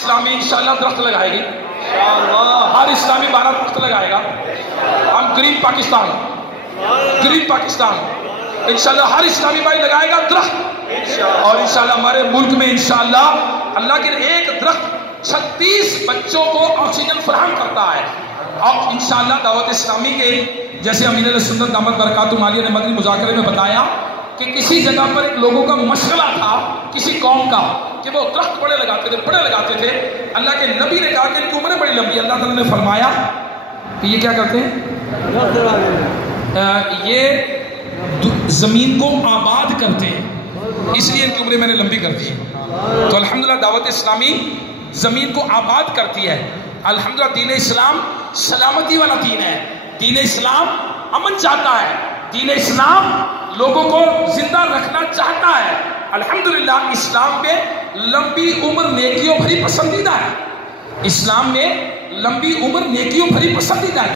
اسلامی انشاءاللہ درخت لگائے گی، ہر اسلامی 12 درخت لگائے گا. ہم گرین پاکستان انشاءاللہ ہر اسلامی بھائی لگائے گا درخت. اور انشاءاللہ ہمارے ملک میں انشاءاللہ اللہ کے ایک درخت 36 بچوں کو آکسیجن فراہم کرتا ہے. اب انشاءاللہ دعوت اسلامی کے جیسے امین علیہ سنت دامت برکاتہ عالیہ نے مغربی مذاکرے میں بتایا کہ کسی جگہ پر ایک لوگوں کا مشغلہ تھا کسی قوم کا کہ وہ درخت بڑے لگاتے تھے. اللہ کے نبی نے کہا کہ ان کی عمریں بڑی لمبی. اللہ تعالیٰ نے فرمایا کہ یہ کیا کرتے ہیں؟ یہ زمین کو آباد کرتے ہیں، اس لیے ان کی عمریں میں نے لمبی کر دی. تو الحمدللہ دعوت اسلامی زمین کو آباد کرتی ہے. الحمدللہ دین اسلام سلامتی والا دین ہے. دین اسلام امن چاہتا ہے. دین اسلام لوگوں کو زندہ رکھنا چاہتا ہے. الحمدللہ اسلام میں لمبی عمر نیکیوں بھری پسندیدہ ہے. اسلام میں لمبی عمر نیکیوں بھری پسندیدہ ہے.